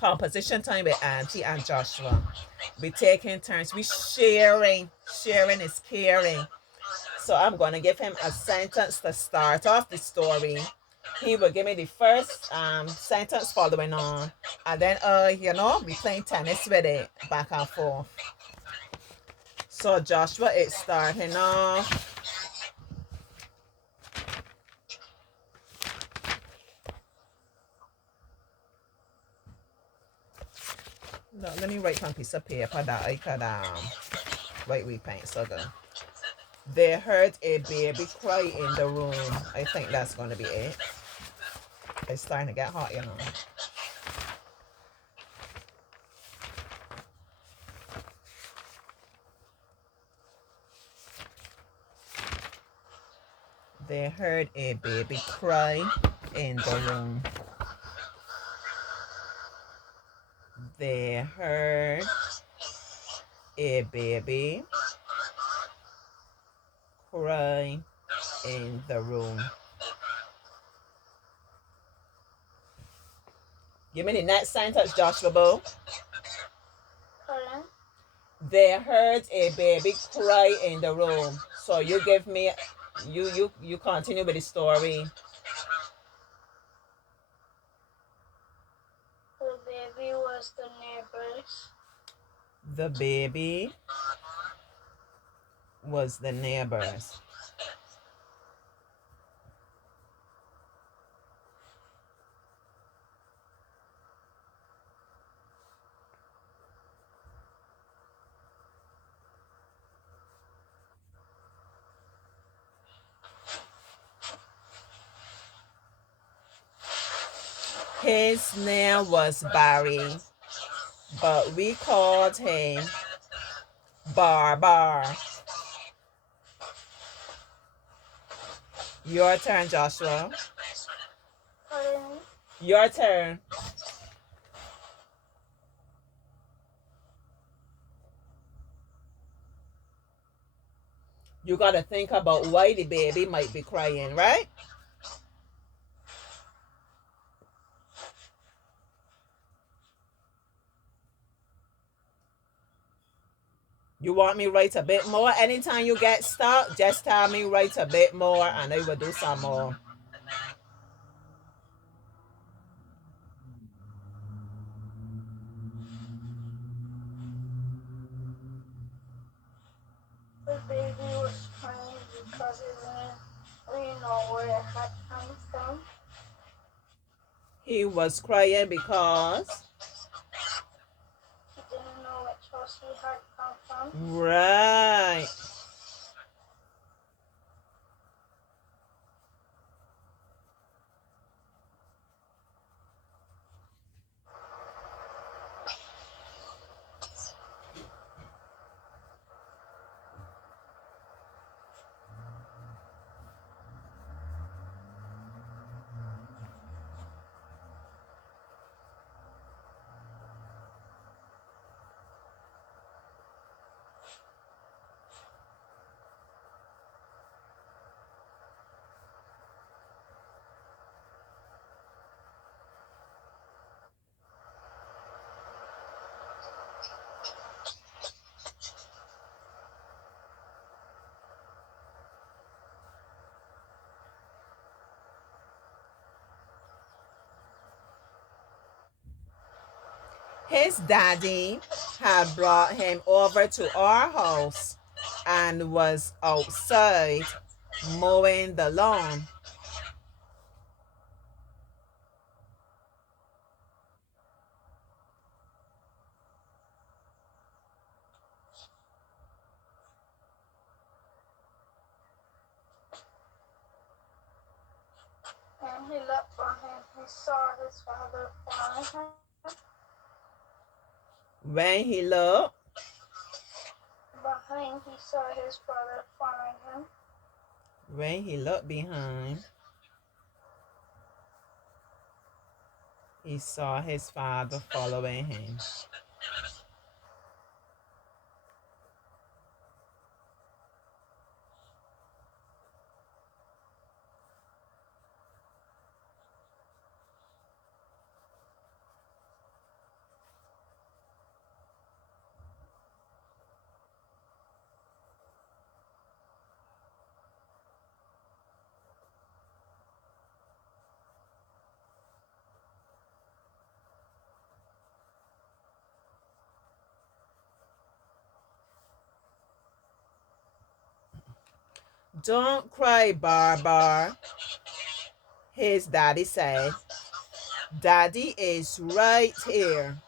composition time with Auntie and Joshua. We taking turns. We sharing. Sharing is caring. So I'm gonna give him a sentence to start off the story. He will give me the first sentence following on, and then we playing tennis with it back and forth. So Joshua, it's starting off. No, let me write on a piece of paper that I could write with pencil. They heard a baby cry in the room. I think that's gonna be it. It's starting to get hot, you know. They heard a baby cry in the room. They heard a baby cry in the room. Give me the next sentence, Joshua Boo. They heard a baby cry in the room. So you give me, you continue with the story. The baby was the neighbor's. The baby was the neighbor's. His name was Barry, but we called him Bar. Your turn, Joshua. Your turn. You got to think about why the baby might be crying, right? You want me write a bit more? Anytime you get stuck, just tell me write a bit more and I will do some more. The baby was crying because it didn't really know where it had come from. He was crying because He didn't know which house he had come from. right. His daddy had brought him over to our house and was outside mowing the lawn. And he looked behind. He saw his father following him. When he looked Behind, he saw his father following him. when he looked behind, he saw his father following him. Don't cry, Barbar, his daddy said. Daddy is right here.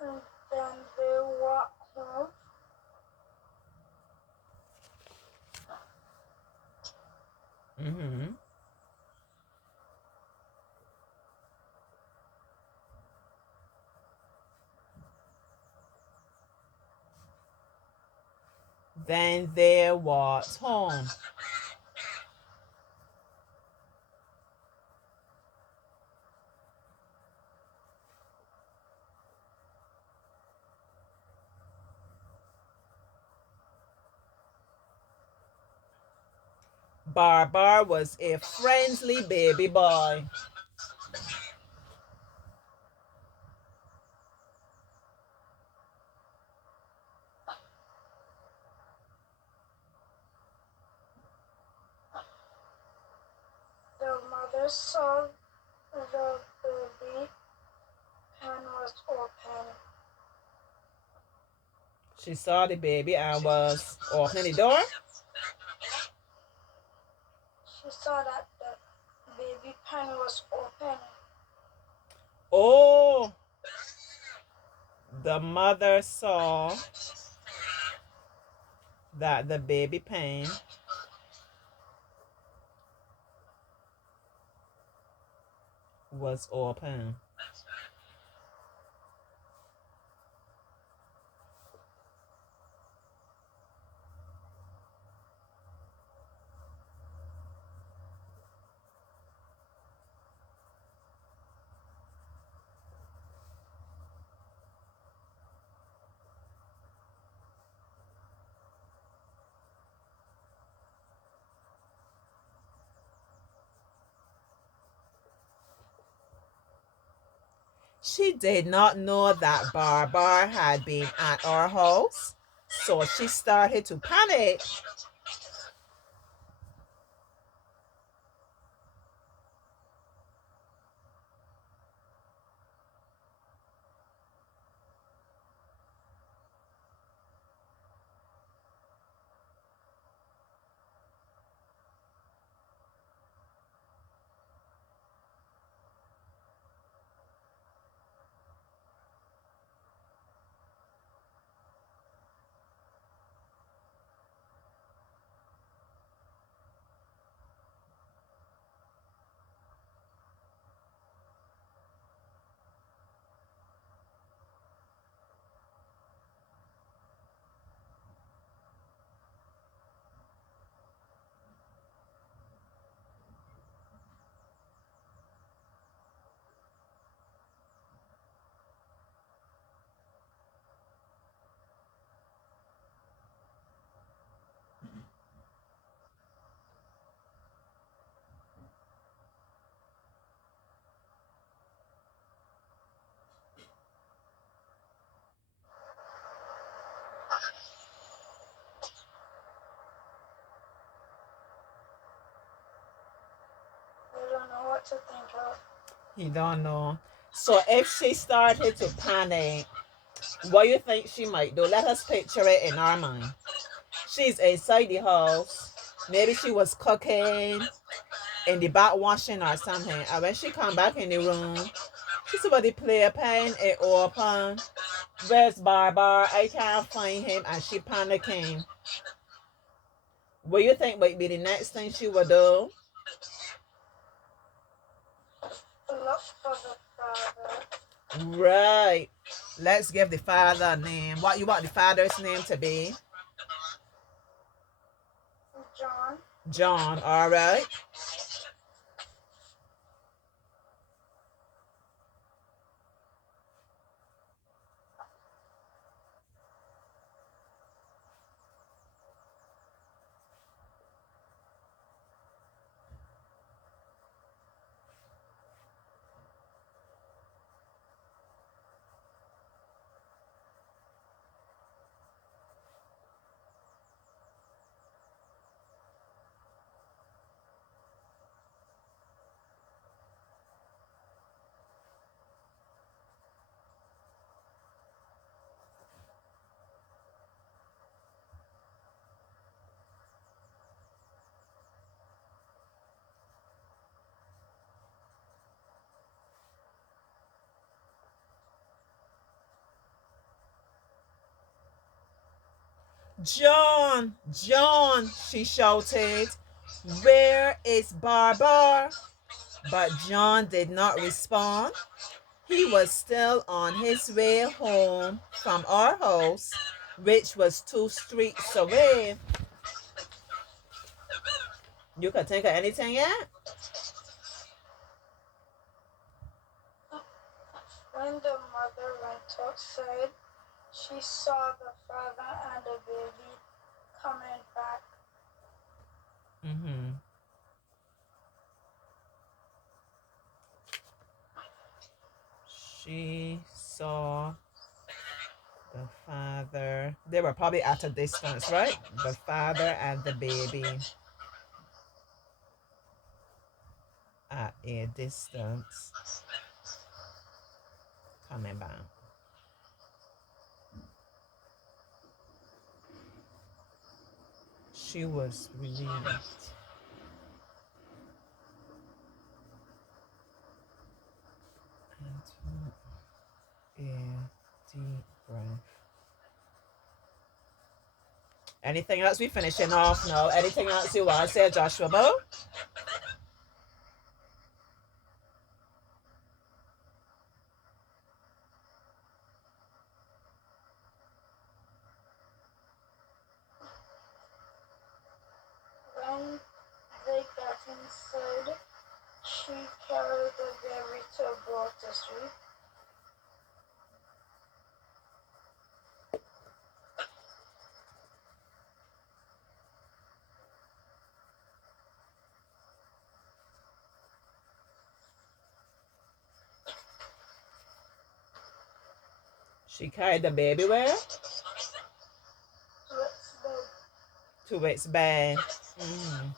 And then they walked home. Mm-hmm. Then there was home. Barbar was a friendly baby boy. The mother saw the baby pen was open. She saw the baby and was opening the door. She saw that the baby pen was open. Oh, the mother saw that the baby pen was open. She did not know that Barbar had been at our house, so she started to panic. I don't know what to think of. You don't know. So if she started to panic, what do you think she might do? Let us picture it in our mind. She's inside the house. Maybe she was cooking in the back washing or something. And when she come back in the room, she saw the playpen it open. Where's Barbar? I can't find him, and she panicking. What do you think might be the next thing she would do? Look for the father. Right. Let's give the father a name. What you want the father's name to be? John. John. All right. John, John, she shouted, where is Barbar? But John did not respond. He was still on his way home from our house, which was 2 streets away. You can think of anything yet? When the mother went outside, she saw the father and the baby coming back. Mm-hmm. She saw the father. They were probably at a distance, right? The father and the baby at a distance coming back. She was relieved. And took a deep breath. Anything else? We finishing off now. Anything else you want to say, Joshua? Bo? When they got inside, she carried the baby to Broad Street. She carried the baby where? Let's go. To its bed. Mm-hmm.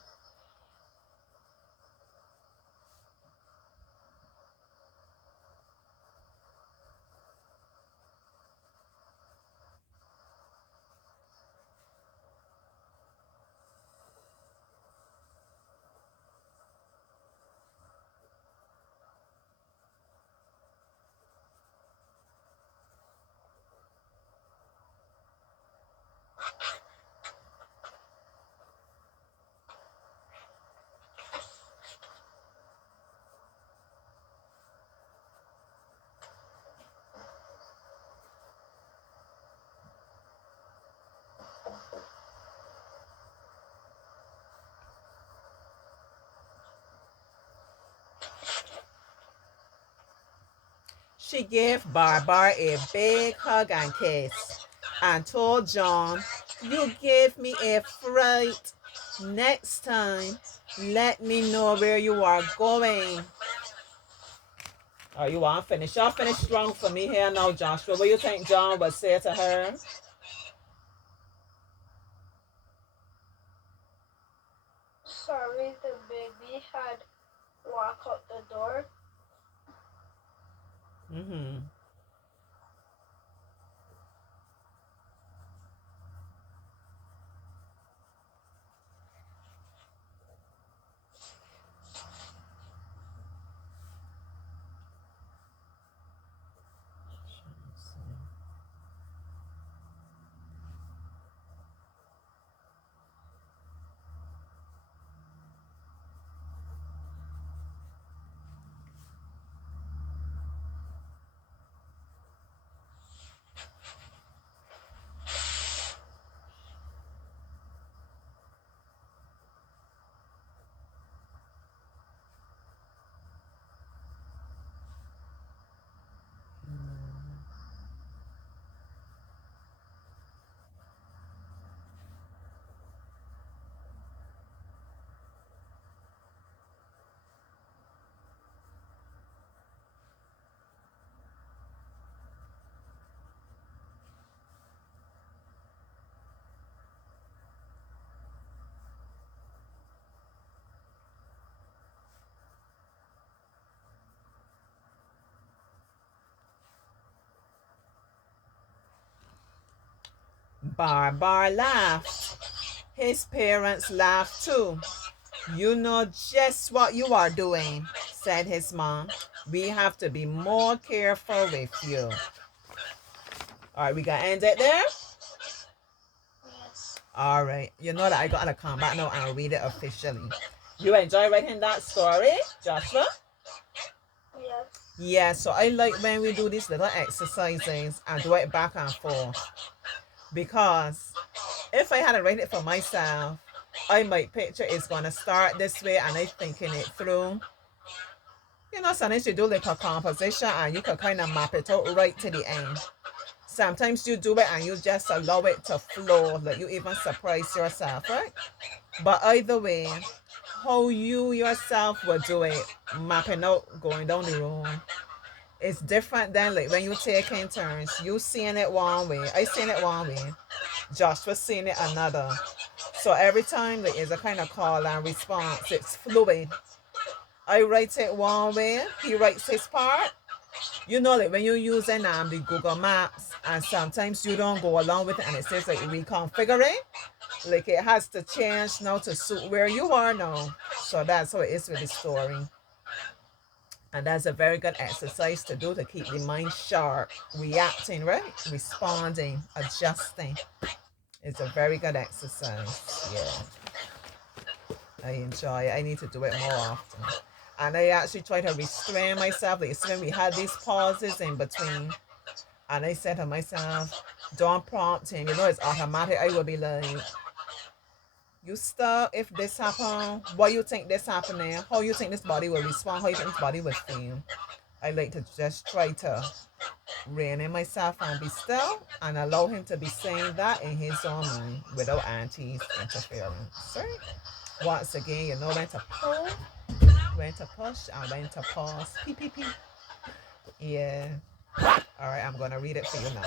She gave Barbar a big hug and kiss and told John, you gave me a fright. Next time, let me know where you are going. Or you want to finish? Y'all finish strong for me here now, Joshua. What do you think John would say to her? Sorry, the baby had walked out the door. Mm-hmm. Barbar laughed. His parents laughed too. You know just what you are doing, said his mom. We have to be more careful with you. All right, we got to end it there. Yes. All right. You know that I gotta come back now and read it officially. You enjoy writing that story, Joshua? Yes. Yeah, so I like when we do these little exercises and do it back and forth. Because if I had to write it for myself, I might picture it's gonna start this way and I thinking it through. You know, sometimes you do like a composition and you can kind of map it out right to the end. Sometimes you do it and you just allow it to flow, like you even surprise yourself, right? But either way, how you yourself will do it, mapping out, going down the road, it's different than like when you taking turns. You seeing it one way, I seen it one way, Joshua seeing it another. So every time there is a kind of call and response, it's fluid. I write it one way, he writes his part. You know, like when you're using the Google Maps and sometimes you don't go along with it and it says like reconfiguring, like it has to change now to suit where you are now. So that's how it is with the story. And that's a very good exercise to do to keep the mind sharp, reacting, right? Responding, adjusting. It's a very good exercise. Yeah. I enjoy it. I need to do it more often. And I actually try to restrain myself. Like when we had these pauses in between. And I said to myself, don't prompt him. You know, it's automatic. I will be like, you stop if this happen. What you think this happening? How you think this body will respond? How you think this body will feel? I like to just try to rein in myself and be still and allow him to be saying that in his own mind without Auntie's interference. Right? Once again, you know when to pull, when to push, and when to pause. Pee, pee, pee. Yeah. All right, I'm going to read it for you now.